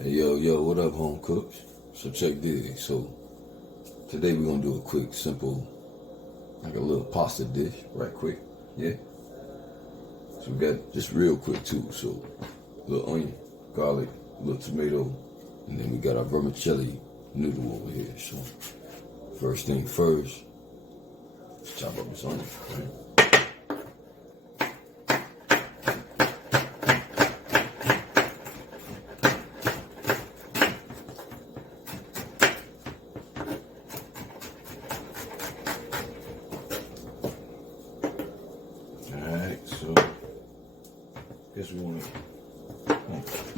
Hey, yo, what up, home cooks? So check this. So today we're gonna do a quick, simple, like a little pasta dish, right quick. Yeah. So we got just real quick too. So a little onion, garlic, a little tomato, and then we got our vermicelli noodle over here. So first thing first, let's chop up this onion. Right? So guess we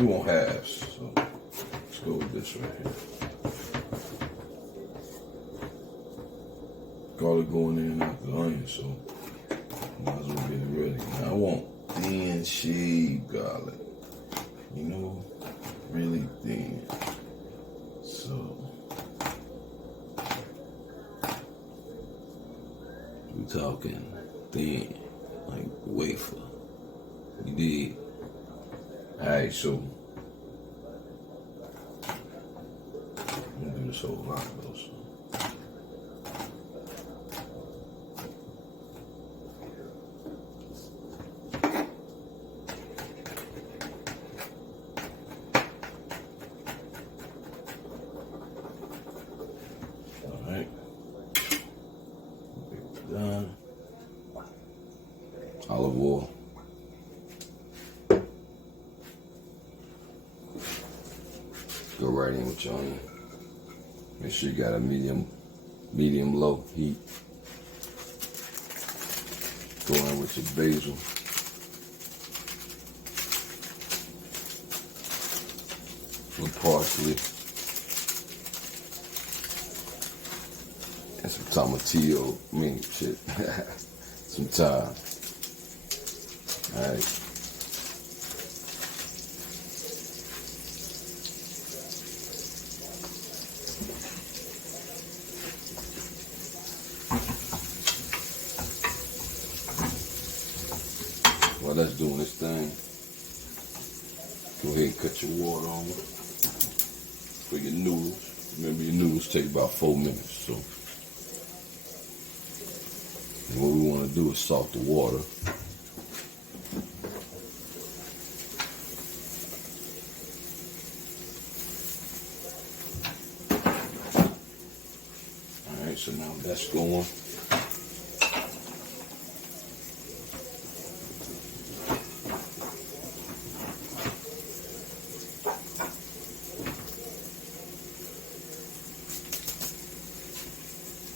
want halves. So let's go with this right here. Garlic going in after the onion, so might as well get it ready. Now I want thin shaved garlic. You know, really thin. So we're talking thin. Like wafer. You did. Alright, so I'm gonna do this whole lot though. So. Alright. Done. Olive oil. Go right in with your onion. Make sure you got a medium low heat. Go in with your basil. Some parsley. And some tomatillo, some thyme. Alright. While that's doing this thing, go ahead and cut your water on for your noodles. Remember, your noodles take about 4 minutes. So and what we want to do is salt the water. Alright, so now that's going.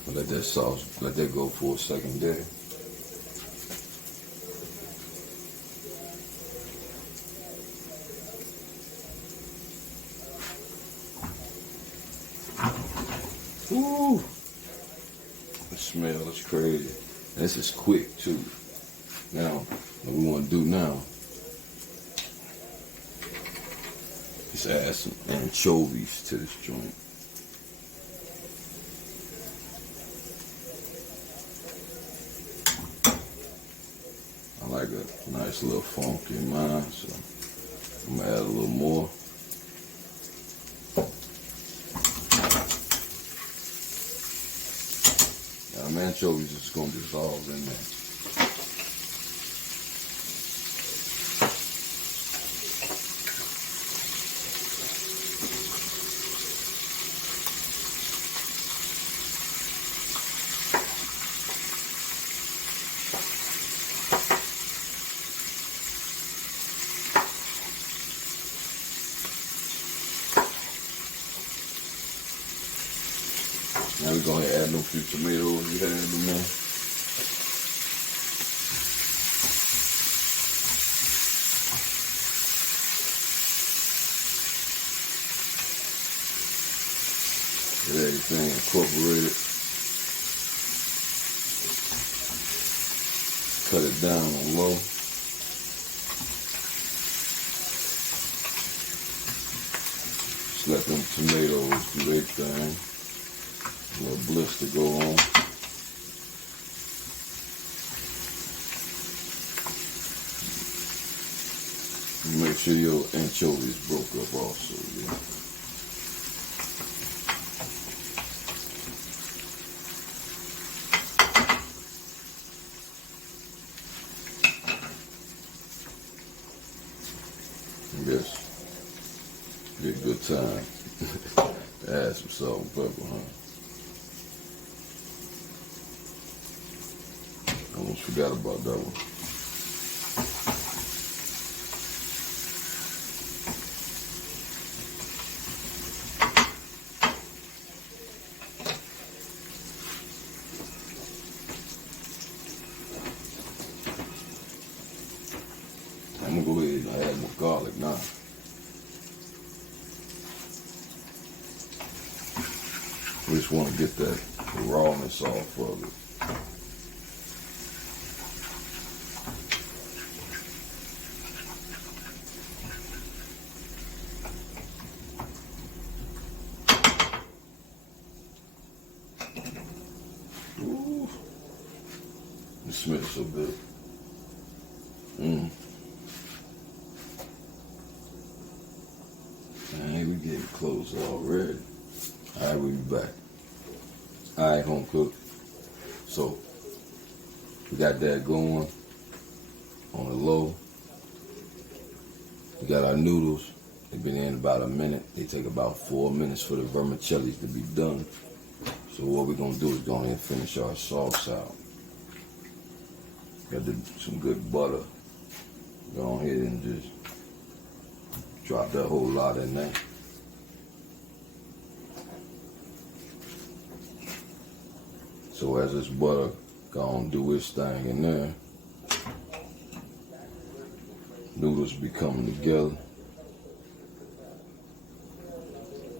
Let that sauce, let that go for a second there. Ooh, the smell is crazy. This is quick too. Now, what we want to do now is add some anchovies to this joint. I like a nice little funk in mine, so I'm gonna add a little more. Now, anchovies is gonna dissolve in there. Now we're going to add them few tomatoes we had in there. Get everything incorporated. Cut it down on low. Just let them tomatoes do their thing. A little bliss to go on. Make sure your anchovies broke up also, yeah. I guess be a good time to add some salt and pepper, huh? Almost forgot about that one. I'm gonna go ahead and add more garlic now. We just want to get that rawness off of it. Ooh, it smells so good. And we getting close already. All right, we'll be back. All right, home cook. So we got that going on the low. We got our noodles. They've been in about a minute. They take about 4 minutes for the vermicelli to be done. So what we're gonna do is go ahead and finish our sauce out. Got some good butter. Go ahead and just drop that whole lot in there. So as this butter gonna do its thing in there, noodles be coming together.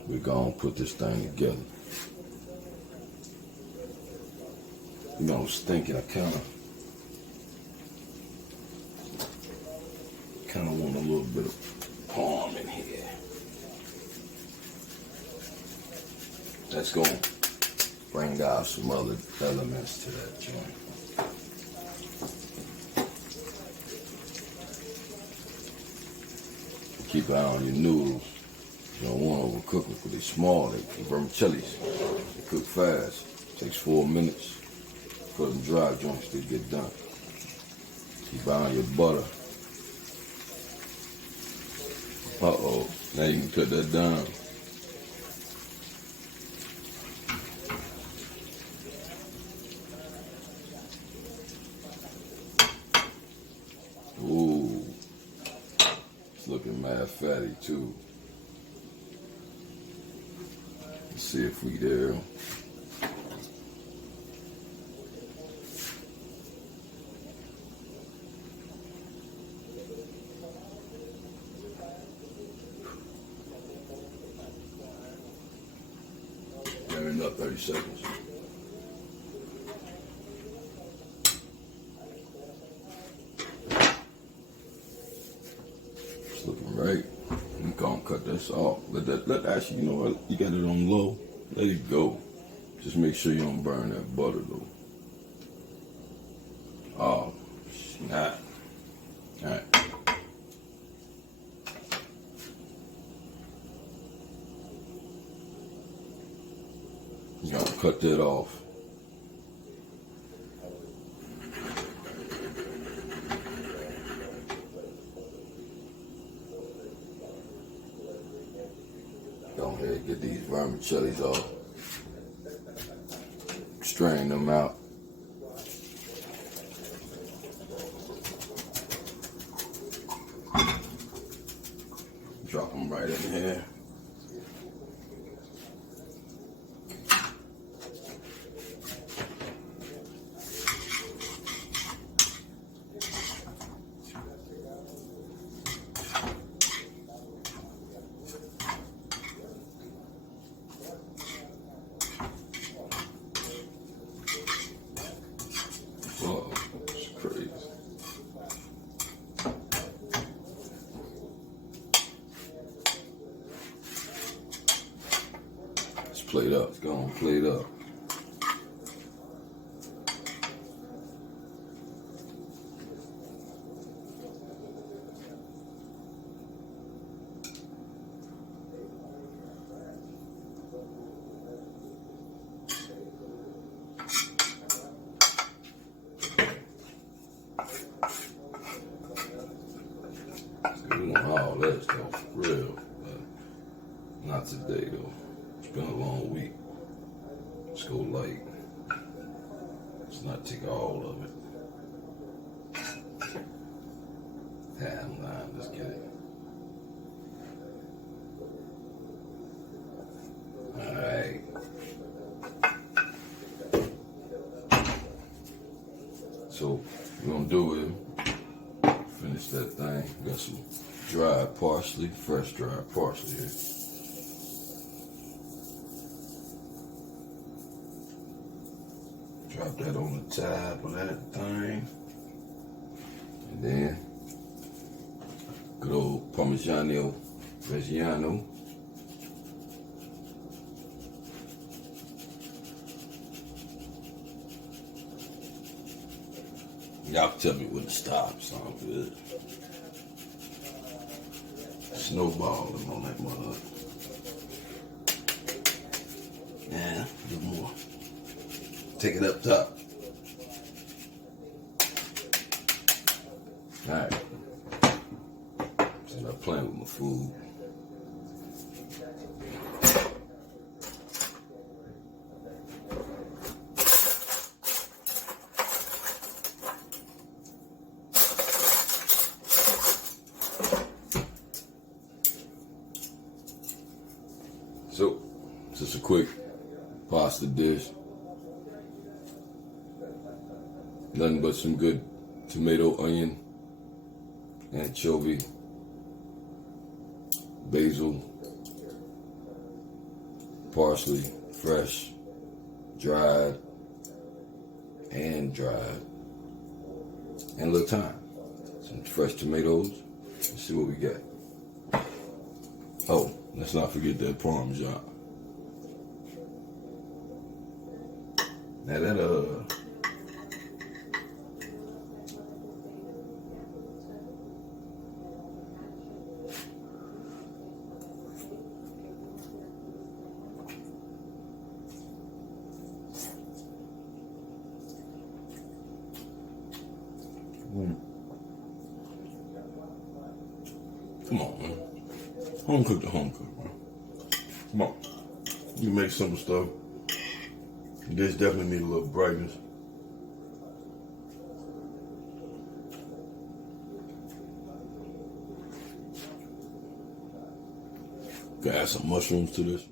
We're gonna put this thing together. You know, I was thinking I kinda want a little bit of parm in here. That's gonna bring out some other elements to that joint. Keep an eye on your noodles. You don't want to overcook them because they're small. The vermicellis, they cook fast. It takes 4 minutes for them dry joints to get done. Keep an eye on your butter. Uh-oh, now you can cut that down. Ooh, it's looking mad fatty too. Let's see if we there. Up 30 seconds. It's looking right. I'm gonna cut this off. Let actually, you know what? You got it on low. Let it go. Just make sure you don't burn that butter though. Oh, snap. All right. You gotta cut that off. Go ahead and get these vermicellis off. Strain them out. Drop them right in here. Oh, it's crazy. Let's plate up. Let's go on, plate up. See, we want all that stuff for real, but not today though. It's been a long week. Let's go light. Let's not take all of it. I'm lying, let's get it. Alright. So we're gonna do it. Finish that thing. Got some dried parsley, fresh dried parsley here. Drop that on the top of that thing. And then good old Parmigiano Reggiano. Y'all tell me when to stop. Sound good. Snowballing on that mother. Yeah, a little more. Take it up top. Alright. Stop playing with my food. So, just a quick pasta dish. Nothing but some good tomato, onion, anchovy, basil, parsley, fresh, dried, and a little thyme. Some fresh tomatoes. Let's see what we got. Oh, let's not forget that Parmesan. Now that come on, man. Home cook to home cook, man. Come on. You make simple stuff. This definitely need a little brightness. Gotta add some mushrooms to this.